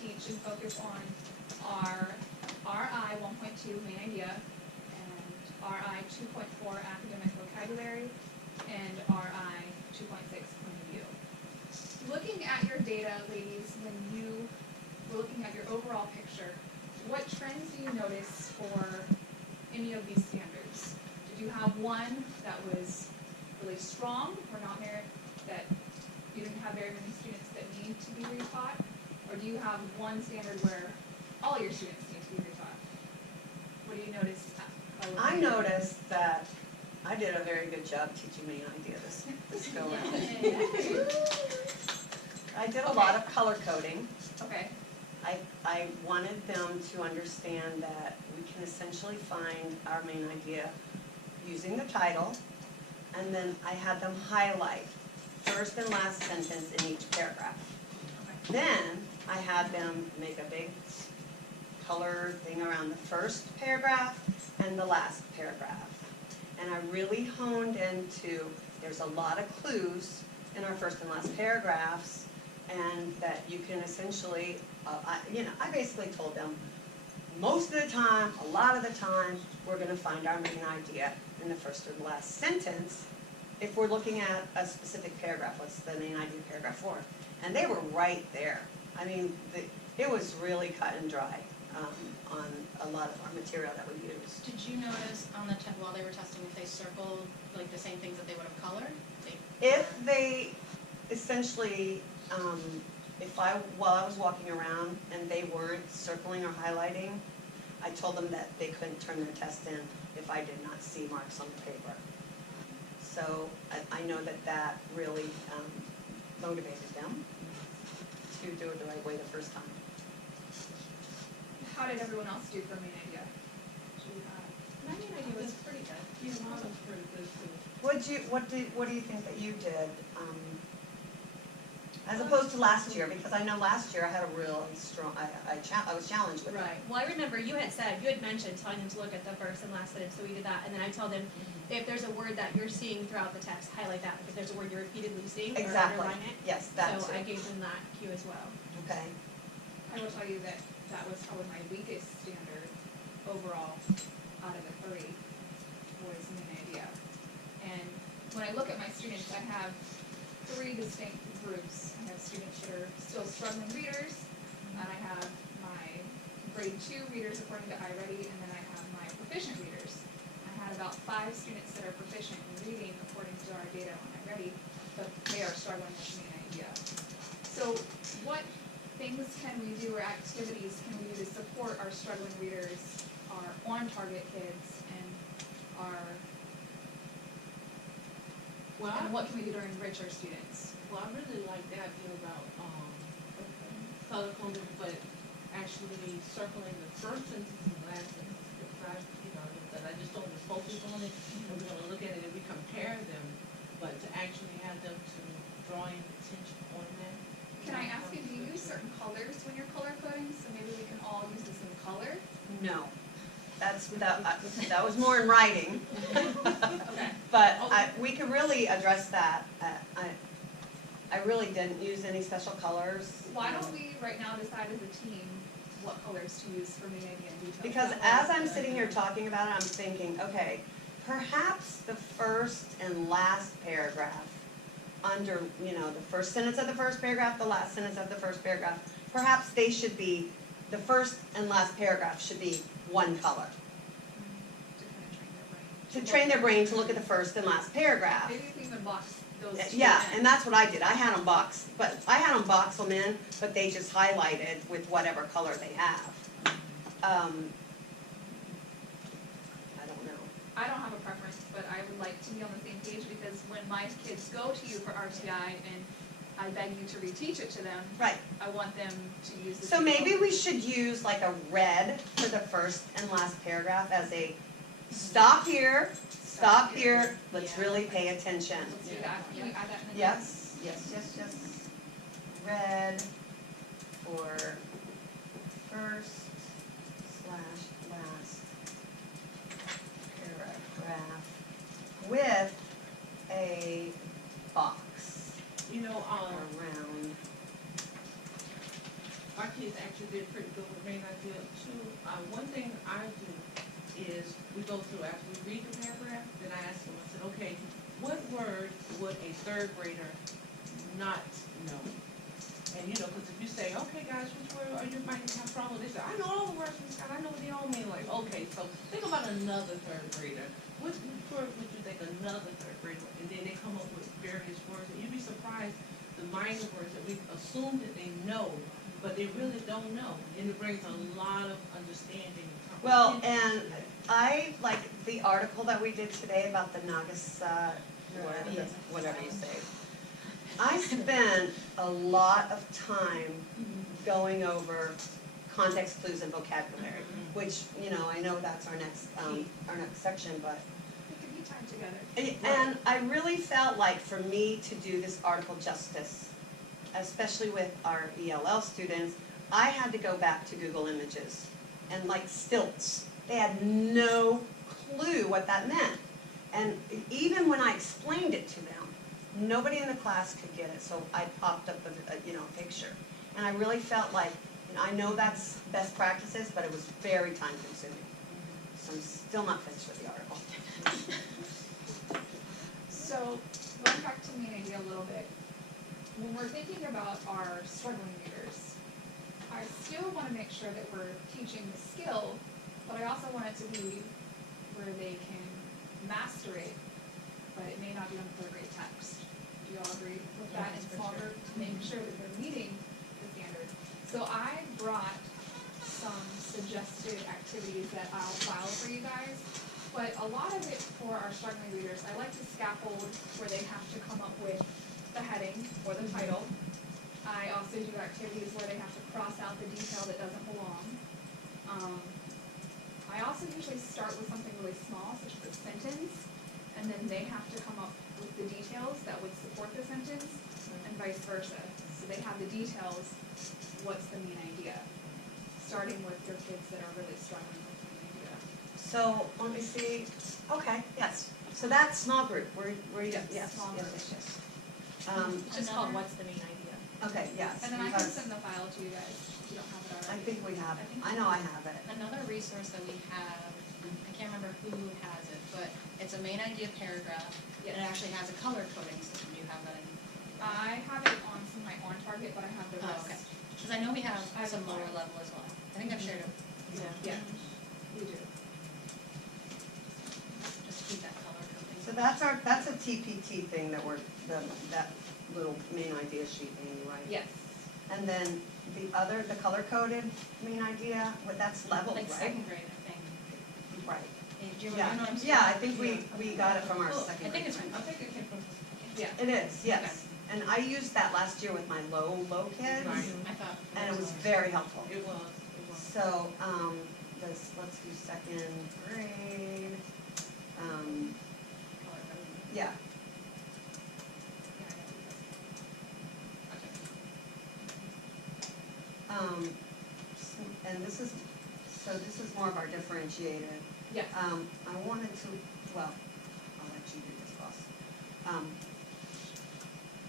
teach and focus on are RI 1.2 main idea, and RI 2.4 academic vocabulary, and RI 2.6 point of view. Looking at your data, ladies, when you were looking at your overall picture, what trends do you notice for any of these standards? Did you have one that was really strong or not merit, that you didn't have very many students that need to be retaught? Or do you have one standard where all your students need to be retaught? What do you notice? I noticed that I did a very good job teaching main idea this go around. I did a lot of color coding. Okay. I wanted them to understand that we can essentially find our main idea using the title, and then I had them highlight first and last sentence in each paragraph. Okay. Then I had them make a big color thing around the first paragraph and the last paragraph. And I really honed into, there's a lot of clues in our first and last paragraphs, and that you can essentially, I basically told them, most of the time, a lot of the time, we're going to find our main idea in the first or the last sentence. If we're looking at a specific paragraph, what's the main idea of paragraph 4? And they were right there. I mean, it was really cut and dry on a lot of our material that we used. Did you notice on the while they were testing if they circled like the same things that they would have colored? If they essentially, while I was walking around and they weren't circling or highlighting, I told them that they couldn't turn their test in if I did not see marks on the paper. So I know that really motivated them to do it the right way the first time. How did everyone else do for main idea? My main idea was pretty good. Yeah, mine was pretty good too. What do you think that you did, as opposed to last year? Because I know last year I had a really strong, I was challenged with it. Right. Well, I remember you had mentioned telling them to look at the first and last sentence, so we did that, and then I told them if there's a word that you're seeing throughout the text, highlight that. Like if there's a word you're repeatedly seeing, Exactly. or underline it. Yes, that So too. I gave them that cue as well. Okay. I will tell you that that was probably my weakest standard overall out of the 3 was main idea. And when I look at my students, I have 3 distinct groups. I have students that are still struggling readers, and I have my grade 2 readers according to iReady, and then I have my proficient readers. I had about 5 students that are proficient in reading according to our data on iReady, but they are struggling with main idea. So what things can we do, or activities can we do to support our struggling readers, our on-target kids, and and what can we do to enrich our students? Well, I really like the idea about color coding, but actually circling the first sentence and the last sentence. Because I just don't just focus on it, and we're going to look at it and we compare them, but to actually have them to drawing attention on that. Can I ask you, do you use certain colors when you're color coding? So maybe we can all use the same color? No. That was more in writing. Okay. But we could really address that. I really didn't use any special colors. Why don't we right now decide as a team what colors to use for main idea and detail? Because as I'm sitting here talking about it, I'm thinking, okay, perhaps the first and last paragraph, under, the first sentence of the first paragraph, the last sentence of the first paragraph, perhaps they should be, the first and last paragraph should be one color. To kind of train their brain. To train their brain to look at the first and last paragraph. Maybe we can even box those two Yeah, in. and that's what I did. I had them box them in, but they just highlighted with whatever color they have. I don't know. I don't have a preference, but I would like to be on the same page, because when my kids go to you for RTI and I beg you to reteach it to them, Right. I want them to use the So same maybe color. we should use like a red for the first and last paragraph as a stop here, let's really pay attention. Let's do that. Can we add that in the Yes. Red for first / last paragraph with a box You know, around. our kids actually did pretty good with main idea too. One thing I do is we go through, after we read the paragraph, then I ask them, I said, okay, what word would a third grader not know? And you know, because if you say, okay guys, which word are you might have trouble with? They say, I know all the words from Scott, I know what they all mean. Like, okay, so think about another third grader. Which word would you think another third grader? And then they come up with various words, and you'd be surprised the minor words that we assume that they know, but they really don't know. And it brings a lot of understanding and Well, comprehension and to that. I like the article that we did today about the Nagas, whatever you say. I spent a lot of time going over context clues and vocabulary, which, you know, I know that's our next section, but. We could be time together. And I really felt like for me to do this article justice, especially with our ELL students, I had to go back to Google Images and like stilts. They had no clue what that meant. And even when I explained it to them, nobody in the class could get it, so I popped up a picture. And I really felt like, and I know that's best practices, but it was very time consuming. So I'm still not finished with the article. So, going back to main idea a little bit, when we're thinking about our struggling readers, I still want to make sure that we're teaching the skill, but I also want it to be where they can master it, but it may not be on the third grade text. Do you all agree with that? Yes, It's for longer to make sure that they're meeting the standard. So I brought some suggested activities that I'll file for you guys, but a lot of it for our struggling readers, I like to scaffold where they have to come up with the heading or the title. I also do activities where they have to cross out the detail that doesn't belong. I also usually start with something really small, such as a sentence, and then they have to come up with the details that would support the sentence, and vice versa. So they have the details, what's the main idea? Starting with your kids that are really struggling with the main idea. So let me see. Okay, yes. So that's small group. We're Yes, yes, small yes, group. yes, yes. It's just called What's the Main Idea? Okay, yes. And then I can because send the file to you guys if you don't have it already. I think we have. I think I know I have it. Another resource that we have, I can't remember who has it, but it's a main idea paragraph, and it Yes. actually has a color coding system. Do you have that? I have it on some of my on target, but I have the Oh, rest. okay. Because I know we have I have some a lower file. level as well. I think I've shared it. Yeah, we do. Just to keep that color coding. So that's a TPT thing that that little main idea sheet, Amy, right? Yes. And then the color coded main idea, that's leveled, Like right? second grade, I think. Right. Do you Yeah, know what I'm saying? yeah, I think we got it from our Cool. second I think grade. it's I think it came from. Yeah. It is, yes. And I used that last year with my low kids, Right. I thought. and it was very helpful. It was. So, let's do second grade, Color coding. yeah. And this is more of our differentiated. Yes. I wanted to, well, I'll let you do this, boss.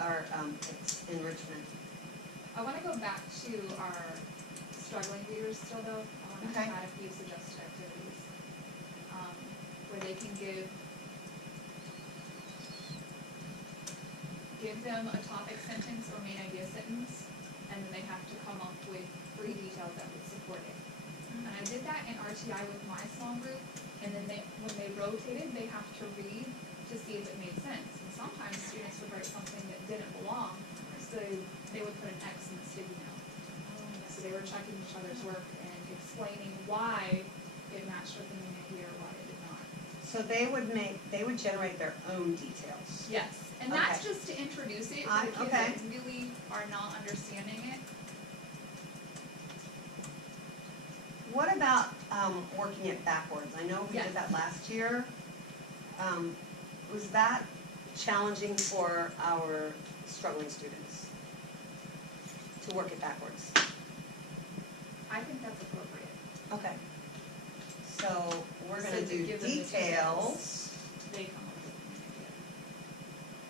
Our, it's enrichment. I want to go back to our struggling readers still though. I want to Okay. add a few suggested activities, where they can give them a topic sentence or main idea sentence, and then they have to come up with 3 details that would support it. And I did that in RTI with my small group, and then when they rotated, they have to read to see if it made sense. And sometimes students would write something that didn't belong, so they would put an X in the sticky note. So they were checking each other's work and explaining why it matched with the main idea or why it did not. So they would generate their own details. Yes, and that's Okay. just to introduce it I- for the kids okay. that really are not understanding it. What about working it backwards? I know we Yes. did that last year. Was that challenging for our struggling students to work it backwards? I think that's appropriate. Okay. So we're So gonna to do give them the details. They come up with an idea.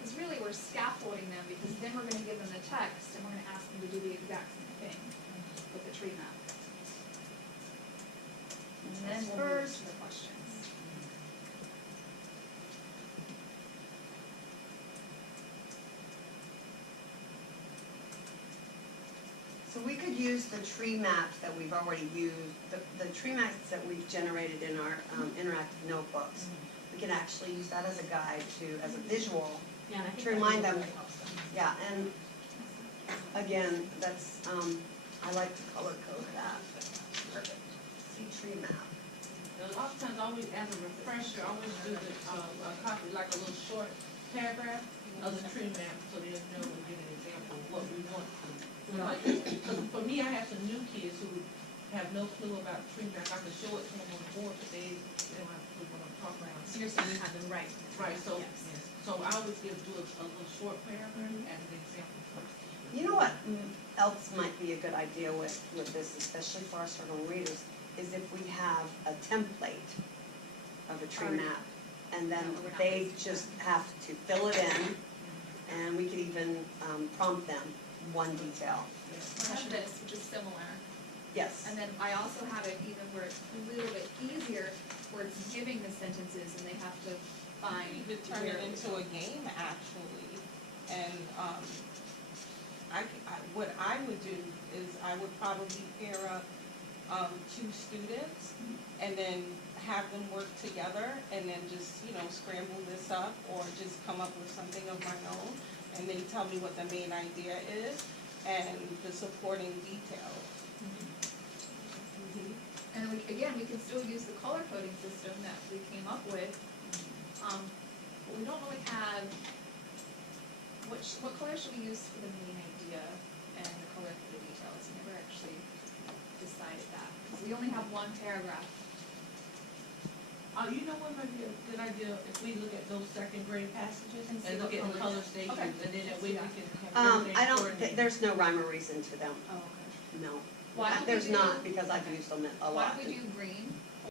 Because really, we're scaffolding them, because then we're gonna give them the text, and we're gonna ask them to do the exact same thing. But the then we'll move first. to the questions. So we could use the tree maps that we've already used, the tree maps that we've generated in our interactive notebooks. We can actually use that as a guide to, as a visual. Yeah, and I think To that remind really them. helps them. Yeah, and again, that's, I like to color code that. Perfect. See tree map. A lot of times, always as a refresher, I always do the, a copy, like a little short paragraph of the tree map, so they'll know and get an example of what we want to. Because for me, I have some new kids who have no clue about tree map, I can show it to them on the board, but they don't have a clue what I'm talking about. So you're saying you have them right. Right, so, Yes. so I always do a little short paragraph as an example for. You know what else might be a good idea with this, especially for our circle readers, is if we have a template of a tree Alright. map. And then No, we're not they listing just have to fill it in, and we could even prompt them one detail. I have this, which is similar, Yes. and then I also have it even where it's a little bit easier, where it's giving the sentences and they have to find You could turn where it into a game, actually, and, what I would do is I would probably pair up, two students, and then have them work together, and then just, scramble this up, or just come up with something of my own, and then tell me what the main idea is, and the supporting details. And then we can still use the color coding system that we came up with. But we don't really have, what color should we use for the main idea and the color for the details? We never actually decided that, because we only have one paragraph. You know what might be a good idea, if we look at those second grade passages, And see and look what at the colors. color stations, Okay. and then that way we can have everything I don't, coordinated. there's no rhyme or reason to them, Oh, okay. no. Why don't we There's do- not, because I've used them a Why lot. don't we do green,